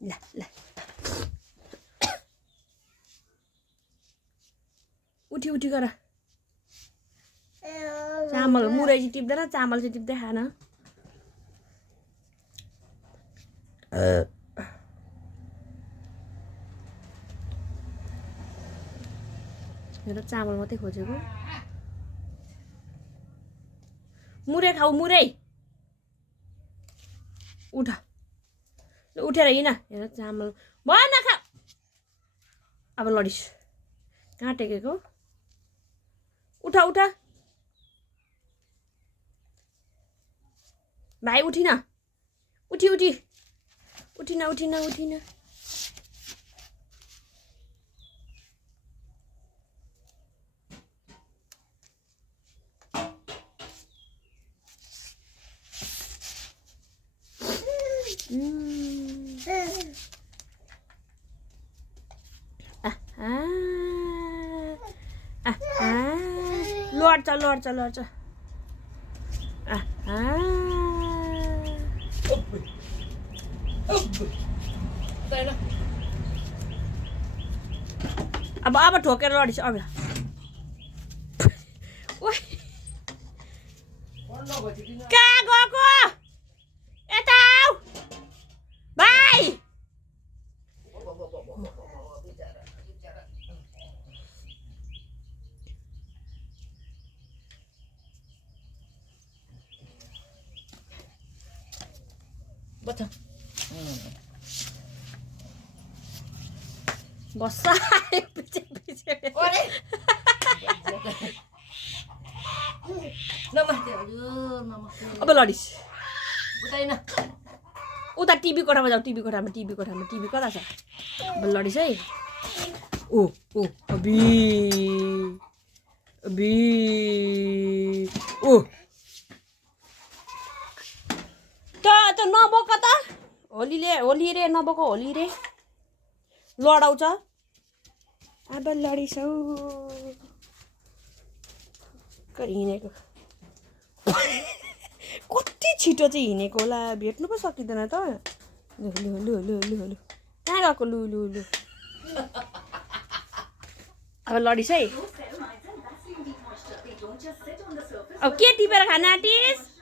ल ल उठी उठी गर चामल मुरै चाहिँ टिप्दैन चामल चाहिँ टिप्दै खान मेरो चामल मात्रै खोजेको मुरै खाऊ मुरै उठ उठेर हिँड हेर चामल भएन खा अब लडिस कहाँ टेकेको उठ उठ भाइ उठिन उठी उठी उठिन उठिन उठिन लड्छ लड्छ लड्छ अब ठोकेर लडिस अब कहाँ गएको यता आऊ भाइ बस्छ पछि पछि अब लडिस उता टिभी कोठामा जाऊ टिभी कोठामा टिभी कता छ अब लडिस है ओ ओ अबी अबी ओ त नबोक त होली रे नबोक होली रे लडाउँछ अब लडिसौ हिँडेको कति छिटो चाहिँ हिँडेको होला भेट्नु पो सकिँदैन त लु लु लु लु लु लु कहाँ गएको लु लु लु अब लडिस है अब के टिपेर खान आँटिस